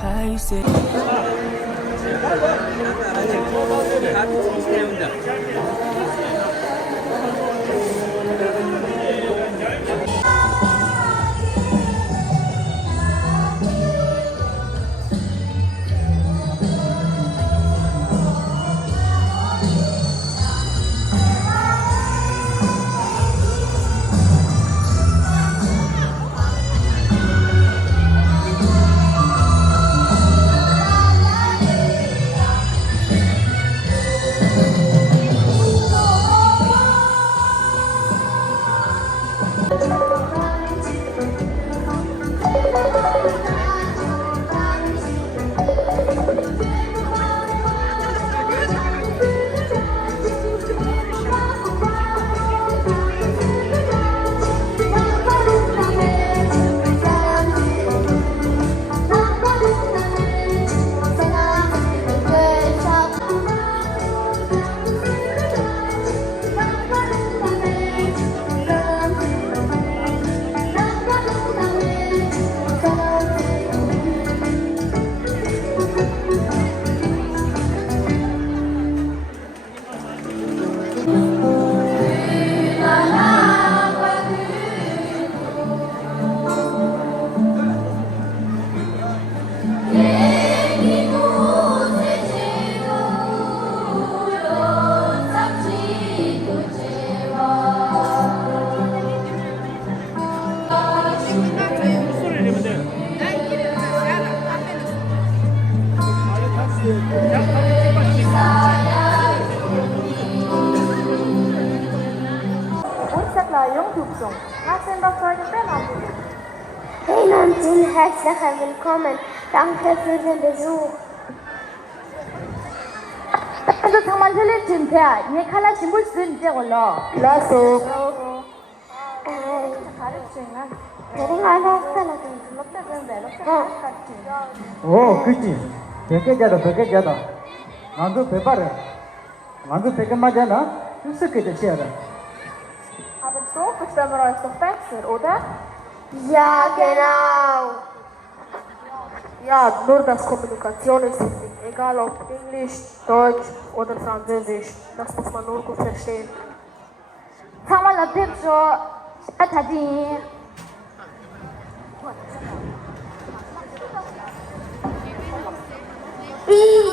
places. Jungfrau. Was sind das für eine Bänder? Hey Nantin, herzlich willkommen. Danke für den Besuch. 그래서 정말 힐리진 배, 이 칼라 짐을 쓴 데걸로. 라소. 그치. 100개짜리. 만두 배바래. 만두 100개 맞잖아? 60개짜리 시야라. Aber so verstehen wir uns doch besser, oder? Ja, genau. Ja, nur das Kommunikation ist wichtig. Egal ob Englisch, Deutsch oder Französisch. Das muss man nur gut verstehen. 정말 어땠죠? 시작하지.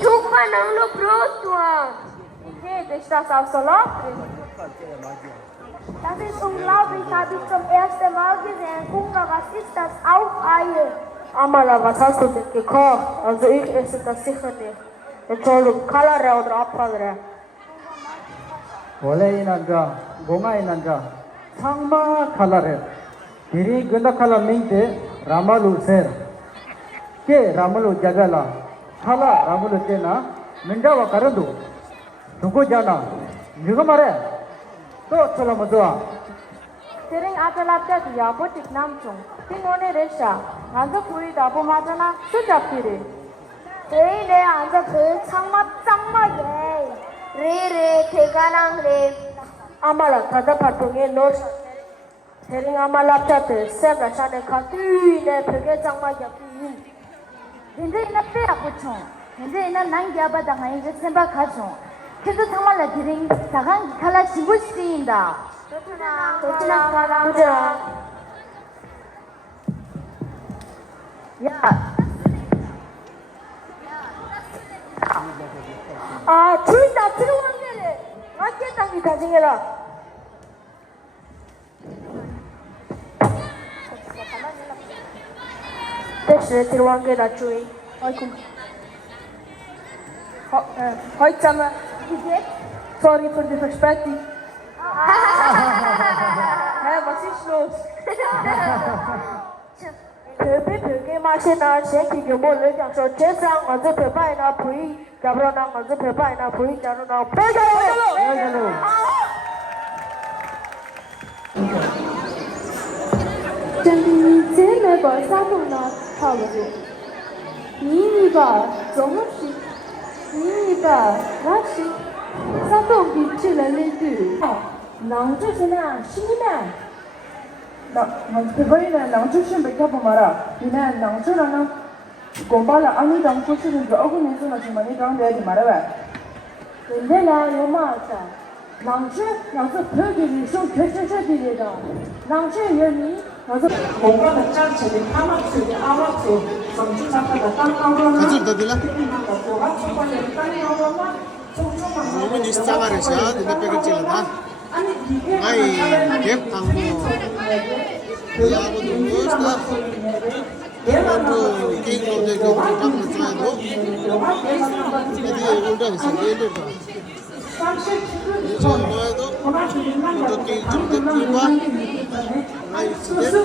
Guck mal, noch Brotwurm. Okay, ist das auch so lustig? Das ist unglaublich, habe ich zum ersten Mal gesehen. Guck mal, was ist das? Aufeier. Amala, was hast du denn gekocht? Also ich esse das sicher nicht. Entschuldigung, Kalare oder Abfallere? 원래 남자, 공아의 남자, 상마 칼라레. 디리 근다 칼라 밍데 라말루 세. के रामलो जगला थाला रामलो तेना मिंडावा करदु तुको जाना निगम मारे तो चलो मजवा Sering ada lapda dia botik namjung. Tingone resha. Anda puri dapo majana sejak kiri. Re anda 장마 re 대가랑 re. Amala tada patunge nos. Sering amala lapda te sebra shane khati ne phege 장마 yapi. 근데 이나 빼야 고쳐. 근데 이나 난기아바 당하이 그 생각하죠. 그래서 정말 드링 다간 칼라 집을 쓰인다. 도트나. 야. 아, 둘다 들어간 게래. 맞겠다, 나중에라. 됐어, 들어간 게다 주의. 아이고. Heute zusammen. Sorry für die Verspätung. Hä, was ist los? 벽에 마시나 생기게 몰래 장소 제상 어제 배바이나 부이 잡으러나 어제 배바이나 부이 잡으러나 배가요.真的那个沙洞呢，差不多。你吧，总是你吧，那是沙洞比起来那个，能就是那是你们。 그거는 낭주신 백합 말아. 이는 낭주라는 고발라 아니당 고시는 그 어근에서나 정말 이 강대하지 말아봐. 근데 나 요마자. 낭체 양서 벽이 좀 결정적이다. 낭체 연이 나서 고발라 짤체리 파마체리 아와체 정주작하다 땅강으로는 가질 더 빌라? 고가 초반에 땅강으로는 Momen istangan siya, di na pagkat sila ta. Ay, dep ang mo. Kaya mo dungos na. Ano, king of the king of the king of Jadi udah bisa dulu kan. Jadi mau itu untuk king of the kiba. Ay, sedep.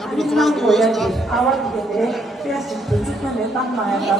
Dapat tuan tu istana. awal gitu ya tunjukkan ya tanpa ya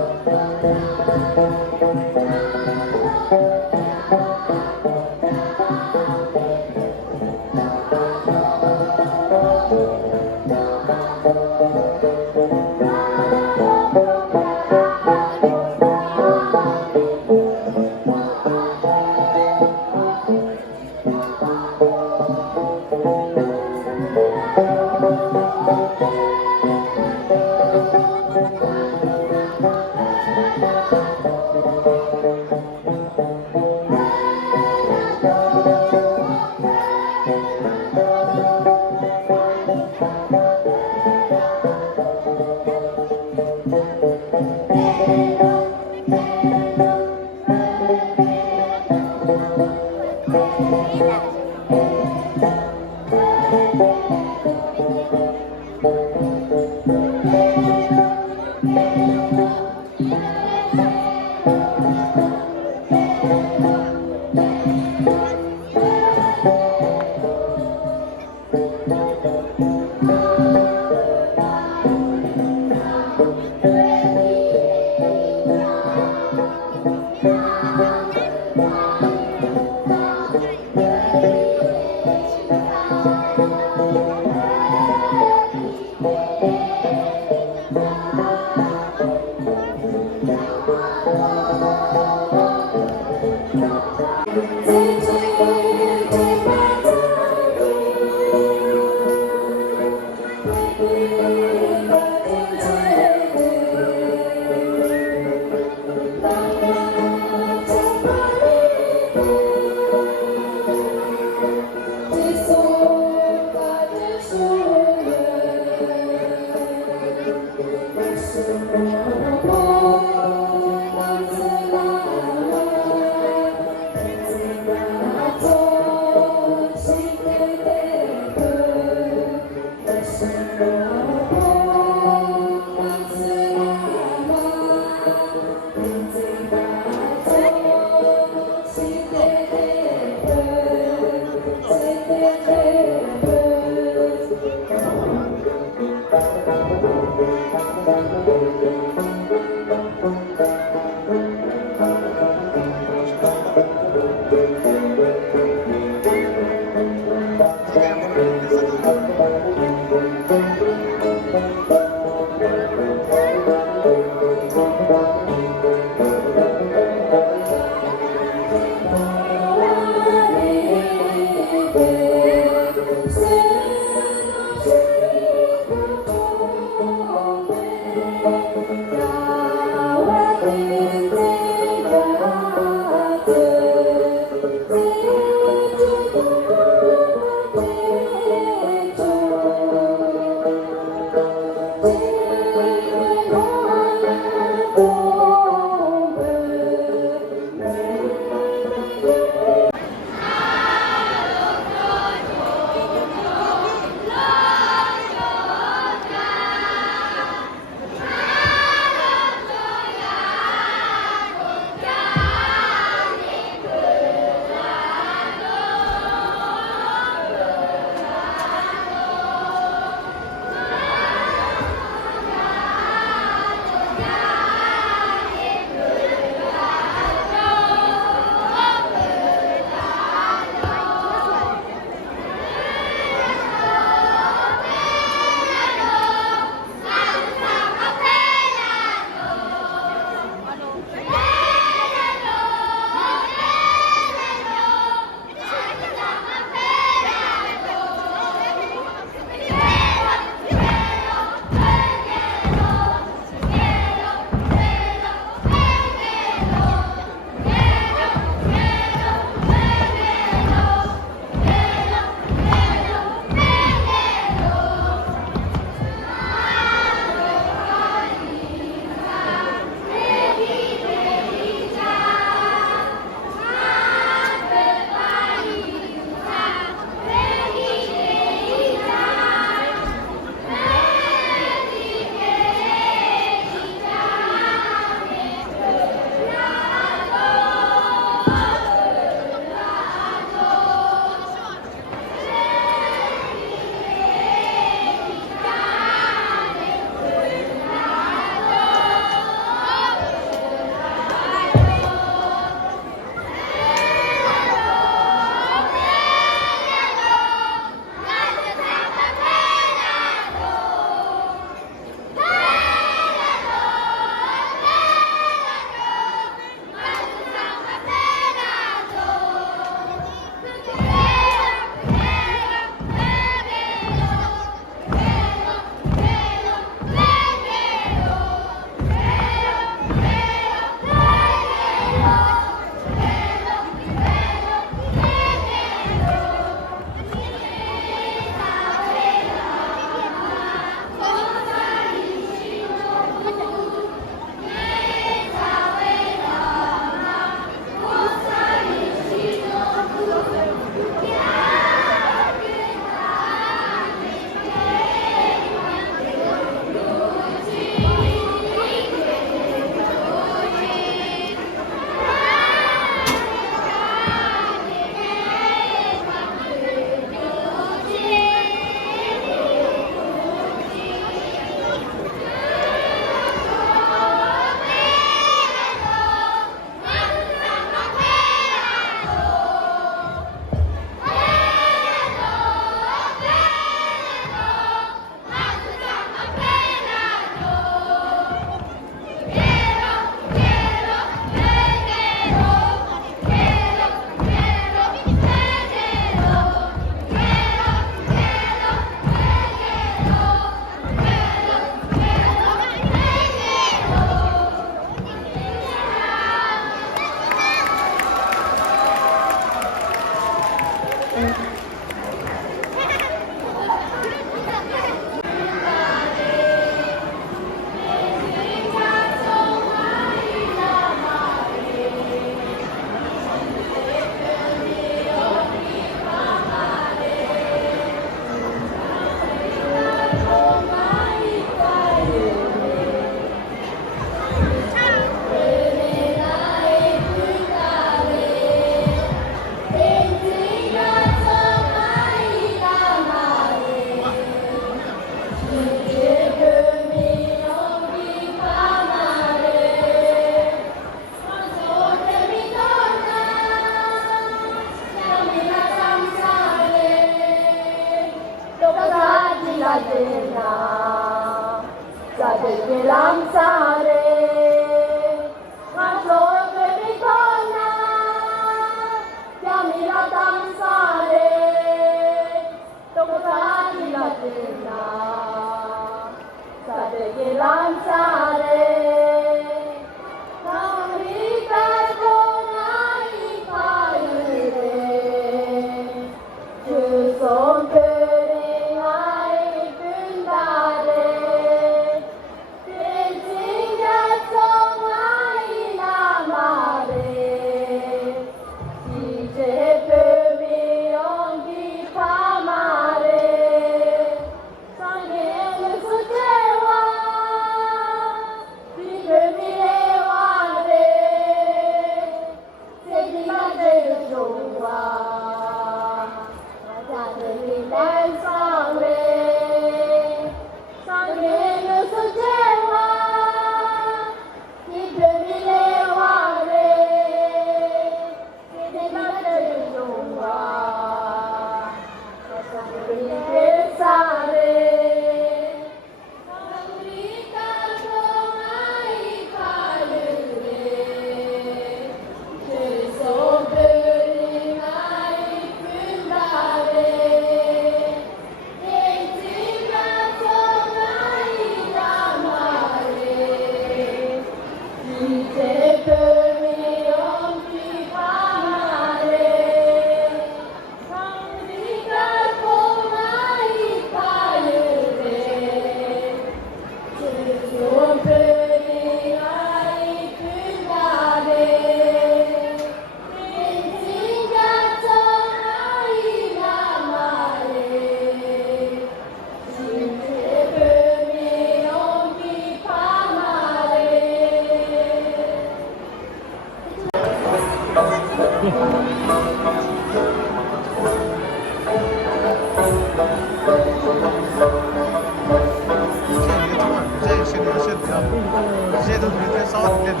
这些都是在烧里面的。